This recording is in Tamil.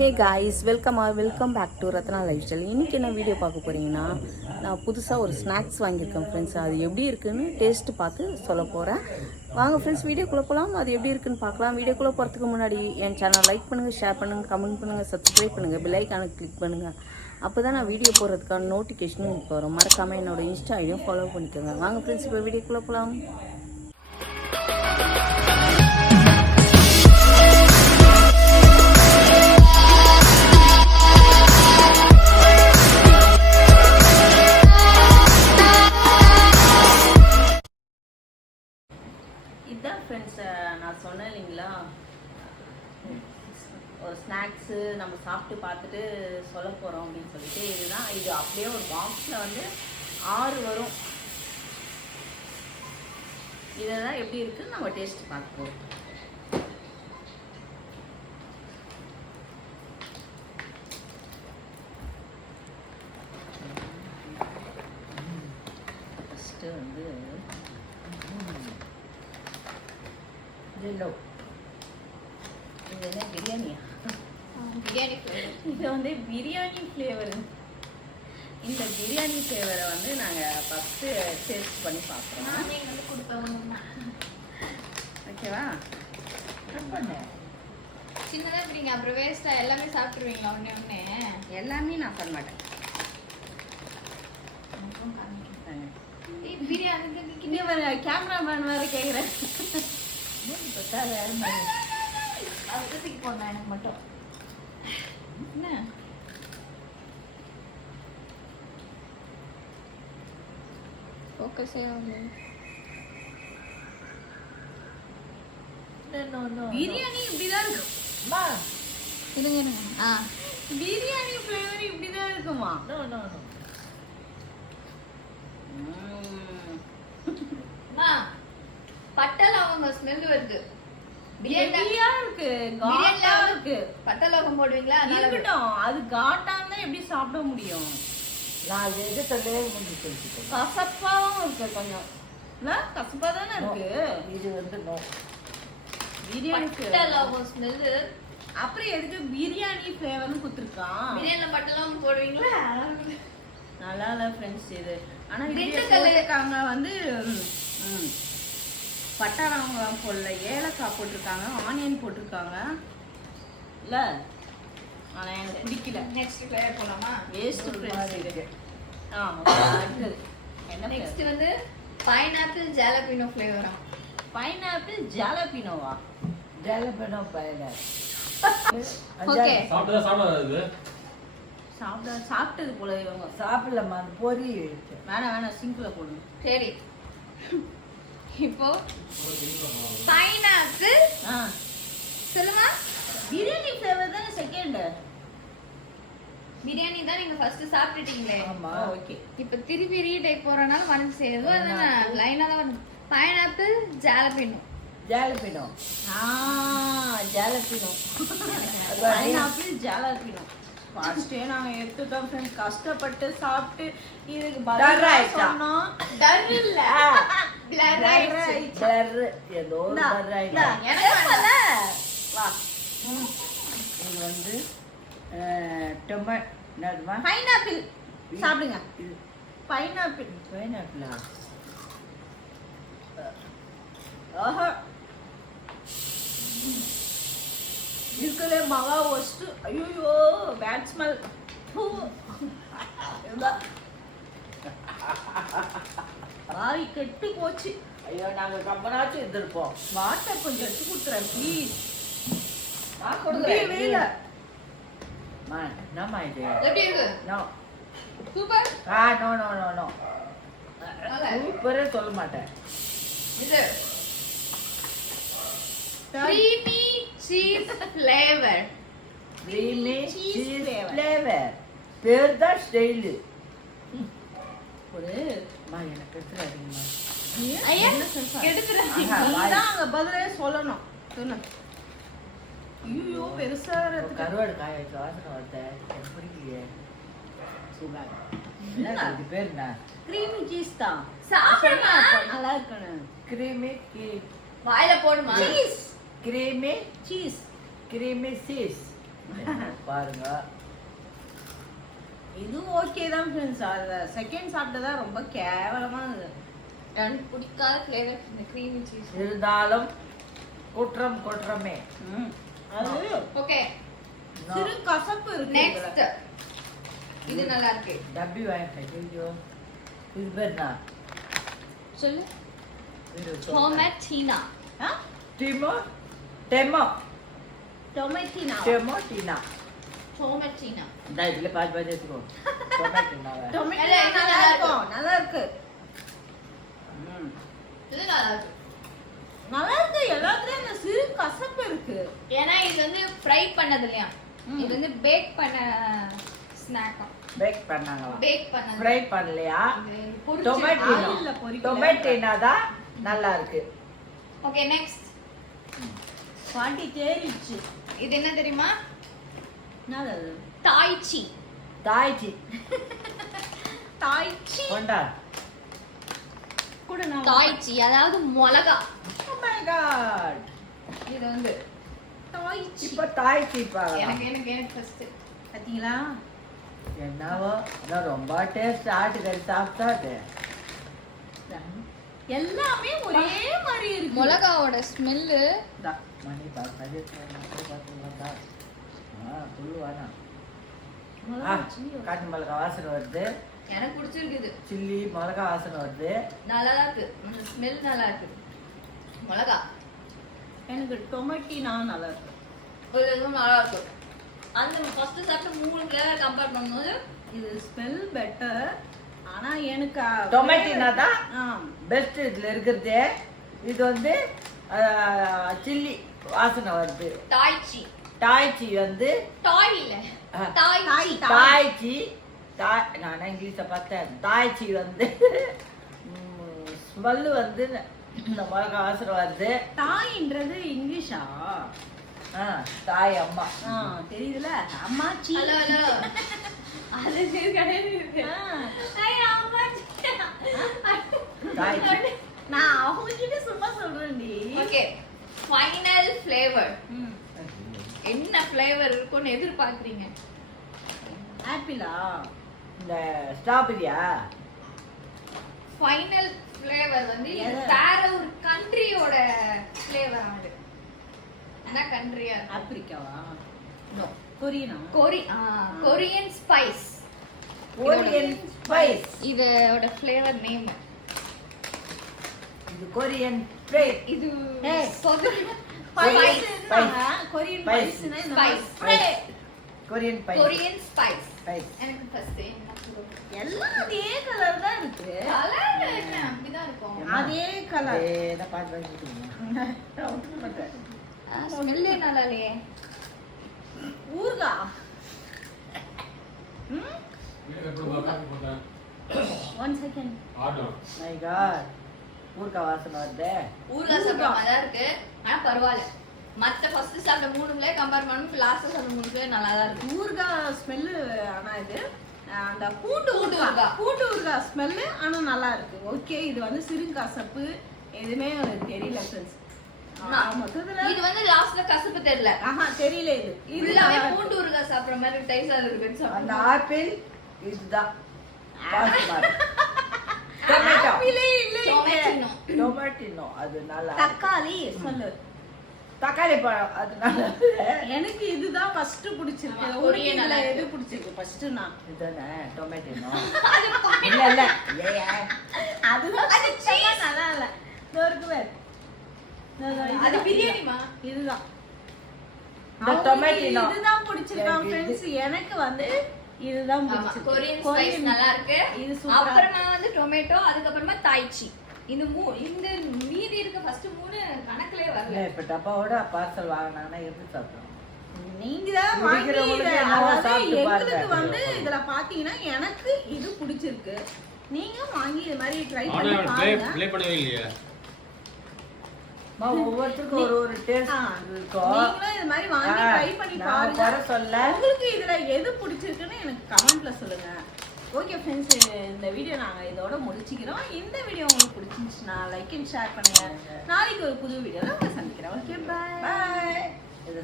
Hey guys welcome back to Ratna life style. இன்றைக்கி என்ன வீடியோ பார்க்க போகிறீங்கன்னா, நான் புதுசாக ஒரு ஸ்நாக்ஸ் வாங்கியிருக்கேன் ஃப்ரெண்ட்ஸ். அது எப்படி இருக்குன்னு டேஸ்ட்டு பார்த்து சொல்ல போகிறேன். வாங்க ஃப்ரெண்ட்ஸ், வீடியோக்குள்ளே போகலாம். அது எப்படி இருக்குன்னு பார்க்கலாம். வீடியோக்குள்ளே போகிறதுக்கு முன்னாடி என் சேனல் லைக் பண்ணுங்கள், ஷேர் பண்ணுங்கள், கமெண்ட் பண்ணுங்கள், சப்ஸ்கிரைப் பண்ணுங்கள், பெல் ஐக்கானை கிளிக் பண்ணுங்கள். அப்போ தான் நான் வீடியோ போடுறதுக்கான நோட்டிஃபிகேஷனும் இப்போ வரும். மறக்காமல் என்னோட இன்ஸ்டா ஐடியும் ஃபாலோ பண்ணிக்கோங்க. வாங்க ஃப்ரெண்ட்ஸ், இப்போ வீடியோக்குள்ளே போகலாம். இதுதான் ஃப்ரெண்ட்ஸ், நான் சொன்னேன் இல்லைங்களா, ஒரு ஸ்நாக்ஸு நம்ம சாப்பிட்டு பார்த்துட்டு சொல்ல போகிறோம் அப்படின்னு சொல்லிட்டு. இதுதான், இது அப்படியே ஒரு பாக்ஸில் வந்து 6 வரும். இதை தான் எப்படி இருக்குன்னு நம்ம டேஸ்ட் பார்க்க போகிறோம். ஃபஸ்ட்டு வந்து ஜெல்லோ. இது என்ன பிரியாணியா? பிரியாணி ஃப்ளேவர். இது வந்து பிரியாணி ஃப்ளேவர். இந்த பிரியாணி ஃப்ளேவரை வந்து நாங்கள் ஃபஸ்ட்டு டேஸ்ட் பண்ணி பார்க்குறோம். நான் எங்களுக்கு கொடுப்பேன். ஓகேவா? பண்ண சின்னதாக பிடிங்க, அப்புறம் வேஸ்ட்டாக எல்லாமே சாப்பிட்ருவீங்களா ஒன்றே ஒன்று? எல்லாமே நான் பண்ண மாட்டேன். பிரியாணி இங்கே வர கேமராமேன் வேறு கேட்குறேன். அதுக்கு போங்க எனக்கு மட்டும். என்ன ஃபோக்கஸே ஆகுது. பிரியாணி இப்படிதான் இருக்குமா? இருங்க. பிரியாணி ஃப்ளேவர் இப்படிதான் இருக்குமா? பட்டை லவங்க ஸ்மெல் வருது. பிரியாணியா இருக்கு, காட்டா இருக்கு. பட்டை லவங்கம் போடுவீங்களா? இருக்கட்டும், அது காட்டான்னா எப்படி சாப்பிட முடியும்? நான் எதுத்தலே முடிச்சு கசப்பாவும் இருக்கு கொஞ்சம். இல்ல, கசப்பா தானே இருக்கு. இது வந்து நோ பிரியாணி பட்டை லவங்கம் ஸ்மெல். அப்புறம் எதுக்கு பிரியாணி ஃப்ளேவர்னு குடுத்துருக்கான்? பிரியாணில பட்டை லவங்கம் போடுவீங்களா? நல்லா இல்ல ஃப்ரெண்ட்ஸ் இது. ஆனா ரெண்டு கலருக்காங்க வந்து பட்டை லவங்கம் போடல, ஏலக்காய் போட்டிருக்காங்க, ஆனியன் போட்டிருக்காங்க. இல்ல, ஆனா எனக்கு பிடிக்கல. நெக்ஸ்ட் ஃப்ளேவர் போலாமா? வேஸ்ட் ஃப்ரெண்ட்ஸ் இது. ஆமா, அடுத்தது என்ன? நெக்ஸ்ட் வந்து பைனாப்பிள் ஜாலபினோ ஃப்ளேவரா? பைனாப்பிள் ஜாலபினோவா? ஜலபனோ பயல ஓகே. சாப்பிட்டது போல இவங்க. சாப்பிடலாமா? அந்த பொரி வேணாம், சிங்க்ல போடுங்க. சரி, இப்போ பைனாப்பிள் சொல்லுமா? பிரியாணி ஃப்ளேவர் தானே செகண்ட். பிரியாணி தான் நீங்க ஃபர்ஸ்ட் சாப்பிட்டுட்டீங்களே. ஆமா, ஓகே. இப்போ திருப்பி ரீடைப் போறனால மனசு சேருது. அதான் லைனா தான் வருது. பைனாப்பிள் ஜாலபினோ. ஜலபினோ ஜாலபினோ. பைனாப்பிள் ஜாலபினோ. ஃபர்ஸ்டே நாங்க எடுத்துட்டோம் ஃப்ரெண்ட்ஸ். கஷ்டப்பட்டு சாப்பிட்டு இதுக்கு பதிலா சொன்னோம். டர் இல்ல, பிளர் ஆயிடுச்சு. பிளர் ஏதோ பிளர் ஆயிடுச்சு. எனக்கு இல்ல. வா, இது வந்து டொமேட்டோ பைனாப்பிள் சாப்பிடுங்க. இது பைனாப்பிள். பைனாப்பிளா? ஆஹா, இருக்கலே மகா ஒஸ்ட். ஐயோ, பேட் ஸ்மெல். வாய் கெட்டு போச்சு. ஐயோ, நாங்க கம்பனாச்சும் இருந்திருப்போம். வாட்டர் கொஞ்சம் எடுத்து கொடுத்துறேன் ப்ளீஸ். நான் முடியவே இல்ல. மா, என்னம்மா இது? எப்படி இருக்கு? No. Super. No no no no. சூப்பரே சொல்ல மாட்டேன். இது creamy cheese flavor. creamy cheese cheese flavor. flavor. பேர் தான் ஸ்டைலு. ஒரு மா, எனக்கு எடுத்துறாதீங்கம்மா. ஐயா, என்ன சொல்றா? கெடுத்துறேன். நீதான் அங்க பதிலே சொல்லணும். சொல்லு. ஐயோ, பெருசா இருக்கு. கருவாடு காய வச்சு வாசனை வருது. எனக்கு பிடிக்கலையே. சூடாக என்ன இது பேர் என்ன? creamy cheese தான். சாப்பிடுமா? நல்லா இருக்கணும். creamy வாயில போடுமா? cheese. creamy cheese. creamy cheese. பாருங்க. இது ஓகே தான் ஃப்ரெண்ட்ஸ். அது செகண்ட் சாப்பிட்டதா ரொம்ப கேவலமா இருந்தது. எனக்கு பிடிக்காத ஃப்ளேவர் இந்த க்ரீமி சீஸ். இருந்தாலும் குற்றமே. அது ஓகே, சிறு கசப்பு இருக்கு. நெக்ஸ்ட் இது நல்லா இருக்கு. டப்பி வாங்கிட்டேன். ஐயோ, இது பேர் நான் சொல்லு. இது டொமேட்டினா. டெமோ டொமேட்டினா. டொமேட்டினா. டொமேட்டினா. இந்த இதுல பாதி எடுத்துக்கோ. டொமேட்டினாவை. டொமேட்டினா நல்லா இருக்கும். நல்லா இருக்கு. இது நல்லா இருக்கு. நல்லா இருக்கு. எல்லாத்துலயும் இந்த சிறு கசப்பு இருக்கு. ஏன்னா இது வந்து ஃப்ரை பண்ணது இல்லையா, இது வந்து பேக் பண்ண ஸ்நாக்கா. பேக் பண்ணாங்களா? பேக் பண்ணது. ஃப்ரை பண்ணலையா? ஆயில்ல பொரிக்கல. டொமேட்டினா தான் நல்லா இருக்கு. ஓகே, நெக்ஸ்ட் பாட்டி தேறிச்சு. இது என்ன தெரியுமா? என்னது அது? தாய்ச்சி. தாய்ச்சி. தாய்ச்சி கொண்டா. கூட நான் தாய்ச்சி அதாவது மிளகா. Oh my god. இது வந்து தாய்ச்சி. இப்ப தாய்ச்சி பாருங்க. எனக்கு ஃபர்ஸ்ட் பாத்தீங்களா? என்னவோ நான் ரொம்ப டேஸ்ட் ஆட்டுக்கறி சாப்பிட்டாது. எல்லாமே ஒரே மாதிரி இருக்கு. மிளகாவோட ஸ்மெல்லு. மணி பார்த்து சொல்லுவானா? காட்டு மிளகா வாசனை வருது. எனக்கு பிடிச்சிருக்குது. சில்லி மிளகா வாசனை வருது. நல்லா இருக்கு, அந்த ஸ்மெல் நல்லா இருக்கு. மிளகா எனக்கு டொமேட்டினா நல்லா இருக்கு. ஒரு இதுவும் நல்லா இருக்கு. அந்த ஃபர்ஸ்ட் சாப்பிட்ட 3 ஃப்ளேவர் கம்பேர் பண்ணும்போது இது ஸ்மெல் பெட்டர். ஆனா எனக்கு டொமேட்டினா தான் பெஸ்ட் இதுல இருக்கிறது. இது வந்து சில்லி வாசனை வருது. தாய்ச்சி. தாய்ச்சி வந்து டாய் இல்ல, தாய்ச்சி. தாய்ச்சி. நான் இங்கிலீஷ பார்த்தேன். தாய்ச்சி வந்து ஸ்மெல்லு வந்து இந்த மிளகா வாசனை வருது. தாயின்றது இங்கிலீஷா? தாய் அம்மா. தெரியுதுல, அம்மாச்சி. ஹலோ ஹலோ, அது கிடையாது. ஐயா அம்மாச்சி. தாய்ச்சி. நான் அவங்க கிட்ட சும்மா சொல்றேன்டி. Okay, final flavour. என்ன ஃப்ளேவர் இருக்கும்னு எதிர்பார்க்கறீங்க? ஆப்பிளா? இந்த ஸ்ட்ராபெரியா? ஃபைனல் ஃப்ளேவர் வந்து இது எது? வேற ஒரு கண்ட்ரியோட ஃப்ளேவர் ஆனது. என்ன கண்ட்ரியா? ஆப்பிரிக்காவா? நோ, கொரியனா? Korean spice. Korean spice. இதோட ஃப்ளேவர் நேம். இது கொரியன் ஸ்பைஸ். இது ஏய், ஸ்பைஸ். Korean Spice. ஸ்பைஸ்னா Spice. Korean spice. Korean spice. Spice. எனக்கு ஃபர்ஸ்ட் என்ன எல்லாம் அதே கலர் தான் இருக்கு. கலர் என்ன அப்படிதான் இருக்கும். அதே கலர். ஏதா பாத்து வச்சிருக்கீங்க. ஸ்மெல்லே நல்லா இல்லையே. ஊர்கா. One second. My God. ஊர்கா வாசனை வருது. ஊறுகாய் சாப்பிட்ற மாதிரி தான் இருக்கு, ஆனா பரவாயில்ல. மத்த ஃபர்ஸ்ட் சாப்பிட்ட 3 ஃப்ளேவர் கம்பேர் பண்ணும்போது லாஸ்ட் சாப்பிட்ட 3 ஃப்ளேவர் நல்லா தான் இருக்கு. ஊர்கா ஸ்மெல்லு. ஆனா இது அந்த பூண்டு ஊறுகாய். ஊறுகாய், பூண்டு ஊறுகாய் ஸ்மெல்லு. ஆனா நல்லா இருக்கு. ஓகே, இது வந்து சிறு கசப்பு எதுவுமே தெரியல ஃப்ரெண்ட்ஸ். மொத்தத்துல இது வந்து லாஸ்ட்ல கசப்பு தெரியல. தெரியல. இது இதுலாவே பூண்டு ஊறுகாய் சாப்பிடுற மாதிரி டேஸ்டா இருக்குன்னு அந்த சாப்பிடுறோம். ஆப்பிள் இதுதான். டொமேட்டோ. ஆப்பிளே இல்ல. டொமேட்டினோ. டொமேட்டினோ அது நல்லா. தக்காளி சொல்லு. தக்காளி பழம் அது நல்லா. எனக்கு இதுதான் ஃபர்ஸ்ட் பிடிச்சிருக்கு. ஆமா, உங்களுக்கு கொரியன் நல்லா இதுல இருக்கு. எது பிடிச்சிருக்கு ஃபர்ஸ்ட்? நான் இதுதானே டொமேட்டினோ. இல்ல அதுதான் சுத்தமா நல்லா இல்ல. இதோ இருக்கு பாரு. அது பிரியாணிமா? இதுதான். இந்த அவங்களுக்கு டொமேட்டினோ இதுதான் பிடிச்சிருக்கான் எனக்கு இது- ஃப்ரெண்ட்ஸ். எனக்கு வந்து இதுதான் ஆமா, பிடிச்சிருக்கு. கொரியன் ஸ்பைஸ் நல்லா இருக்கு. இது சூப்பரா அப்புறமா வந்து டொமேட்டோ, அதுக்கப்புறமா தாய்ச்சி. இந்த இந்த மீதி இருக்க ஃபர்ஸ்ட் 3 கணக்குலயே இல்ல வரல. இப்ப டப்பாவோட பார்சல் வாங்கினாங்கன்னா எப்படி சாப்பிடுறோம்? நீங்க தான் வாங்கி இருக்கிறவங்களுக்கு இத- என்னவோ அதாவது சாப்பிட்டு எங்களுக்கு பாருங்க. வந்து இதுல பாத்தீங்கன்னா எனக்கு இது பிடிச்சிருக்கு. நீங்க வாங்கி இது மாதிரி ட்ரை ஆனா பண்ணி பாருங்க. ப்ளே பண்ணவே இல்லையே. ஒவ்வொருத்தருக்கும் ஒரு டேஸ்ட் இருக்கும். நீங்களும் இது மாதிரி வாங்கி ட்ரை பண்ணி நான் பாருங்க. குறை சொல்ல. உங்களுக்கு இதுல எது பிடிச்சிருக்குன்னு எனக்கு கமெண்ட்ல சொல்லுங்க. ஓகே ஃப்ரெண்ட்ஸ், இந்த வீடியோ நாங்க இதோட முடிச்சுக்கிறோம். இந்த வீடியோ உங்களுக்கு பிடிச்சிருந்துச்சுன்னா லைக் அண்ட் ஷேர் பண்ணுங்க. நாளைக்கு ஒரு புது வீடியோல உங்களை சந்திக்கிறேன். Okay, bye. Bye. இது